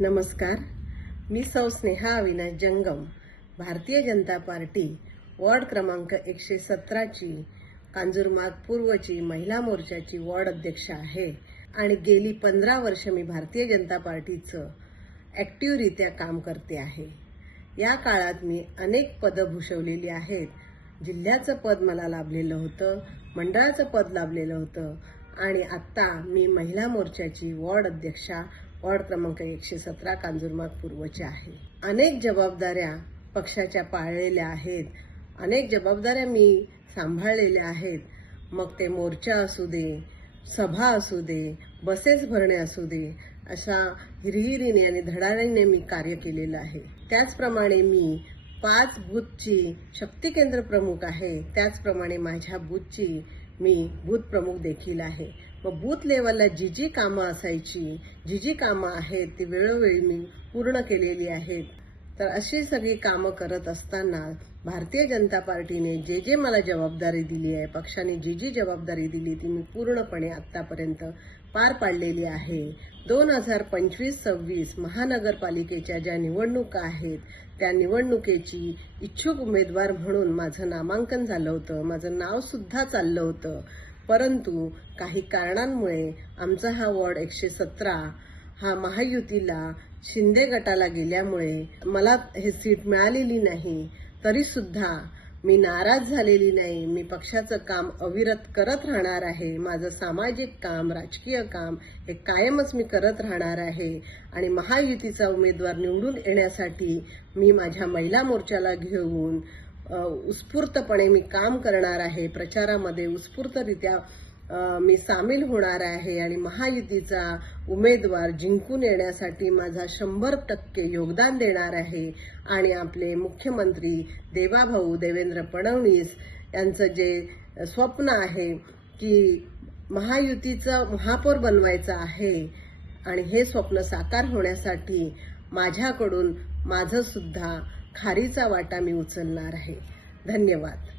नमस्कार, मी सौ स्नेहा अविनाश जंगम, भारतीय जनता पार्टी वॉर्ड क्रमांक 117 ची कांजूरमार्ग पूर्वची महिला मोर्चाची वॉर्ड अध्यक्ष आहे आणि गेली 15 वर्ष मी भारतीय जनता पार्टीचं ॲक्टिव्हरित्या काम करते आहे। या काळात मी अनेक पदं भूषवलेली आहेत। जिल्ह्याचं पद मला लाभलेलं होतं, मंडळाचं पद लाभलेलं होतं आणि आता मी महिला मोर्चाची वॉर्ड अध्यक्षा वॉर्ड क्रमांक 117 कांजूरमार्ग पूर्वचे आहे। अनेक जबाबदाऱ्या पक्षाच्या पाळलेल्या आहेत, अनेक जबाबदाऱ्या मी सांभाळलेल्या आहेत। मग ते मोर्चा असू दे, सभा असू दे, बसेस भरणे असू दे, अशा हिरहिरीने आणि धडाडीने मी कार्य केलेलं आहे। त्याचप्रमाणे मी 5 बूथची शक्ती केंद्र प्रमुख आहे, त्याचप्रमाणे माझ्या बूथची मी बूथ प्रमुख देखील आहे। मग बूथ लेवलला जी कामं असायची, जी कामं आहेत ती वेळोवेळी मी पूर्ण केलेली आहेत। तर अशी सगळी कामं करत असताना भारतीय जनता पार्टीने जे मला जबाबदारी दिली आहे, पक्षाने जी जबाबदारी दिली ती मी पूर्णपणे आतापर्यंत पार पाडलेली आहे। 2025-26 महानगरपालिकेच्या ज्या निवडणुका आहेत त्या निवडणुकीची इच्छुक उमेदवार म्हणून माझं नामांकन झालं होतं, माझं नाव सुद्धा चाललं होतं। परंतु काही कारणांमुळे आमचा हा वॉर्ड 117 हा महायुतीला शिंदे गटाला गेल्यामुळे मला हे सीट मिळालेली नाही। तरी सुद्धा मी नाराज झालेली नाही। मी पक्षाचं काम अविरत करत राहणार आहे। माझं सामाजिक काम, राजकीय काम हे कायमच मी करत राहणार आहे आणि महायुतीचा उमेदवार निवडून येण्यासाठी मी माझ्या महिला मोर्चाला घेऊन उत्स्फूर्तपणे मी काम करणार आहे। प्रचारामध्ये उत्स्फूर्तरित्या मी सामील होणार आहे आणि महायुतीचा उमेदवार जिंकून येण्यासाठी माझा 100% योगदान देणार आहे आणि आपले मुख्यमंत्री देवाभाऊ देवेंद्र फडणवीस यांचं जे स्वप्न आहे की महायुतीचं महापौर बनवायचं आहे आणि हे स्वप्न साकार होण्यासाठी माझ्याकडून माझं सुद्धा खारीचा वाटा मी उचलणार आहे। धन्यवाद।